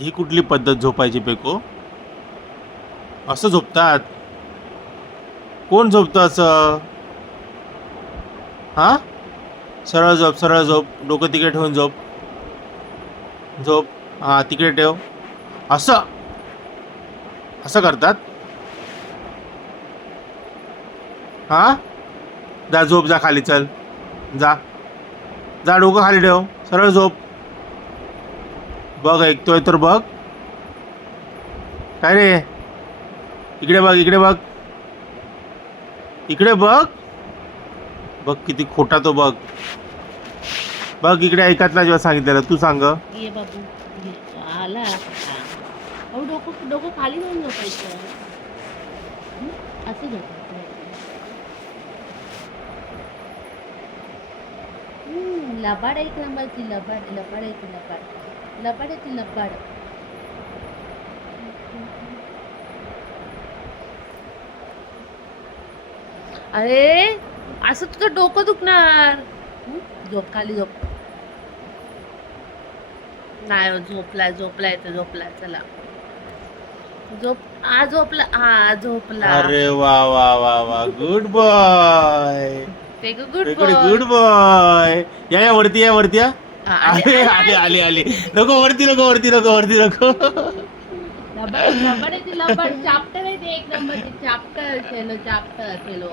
ही कुठली पद्धत झोपायची पेको? असं झोपतात? कोण झोपतं असं? हा, सरळ झोप, सरळ झोप, डोकं तिकडे ठेवून झोप. झोप. हा, तिकडे ठेव. असं असं करतात? हा, जा झोप, जा खाली, चल. जा, जा, डोकं खाली ठेव, सरळ झोप. बघ, ऐकतोय तर बघ. काय रे? इकडे बघ, इकडे बघ, इकडे बघ. बघ किती खोटा तो, बघ. बघ इकडे, ऐकत नाही जेव्हा सांगितलेलं. तू सांग. ये बाबू, ये. आला. हा. अहो, डोकं डोकं खाली घेऊन झोपायचं. असं झोपायचं. लबाड एक नंबरची, लबाड लबाड आहे ती, लबाड लबाड आहे ती, लबाड. अरे, असं तुझं डोकं दुखणार. झोप, खाली झोप. नाही हो, झोपलाय झोपलाय तर झोपलाय. चला झोप. हा झोपला, हा झोपला. अरे वा वा वा वा, गुड बॉय. ते गुड इकडे बॉय. Good boy. या वरती, या वरती, या. आले, आले आले, आले आले आले. नको वरती, नको वरती, नको वरती, नको. लबाड लबाड आहे ती, लबाड. चाप्टर आहे ते, एक नंबरचे चाप्टर. चलो चाप्टर, चलो.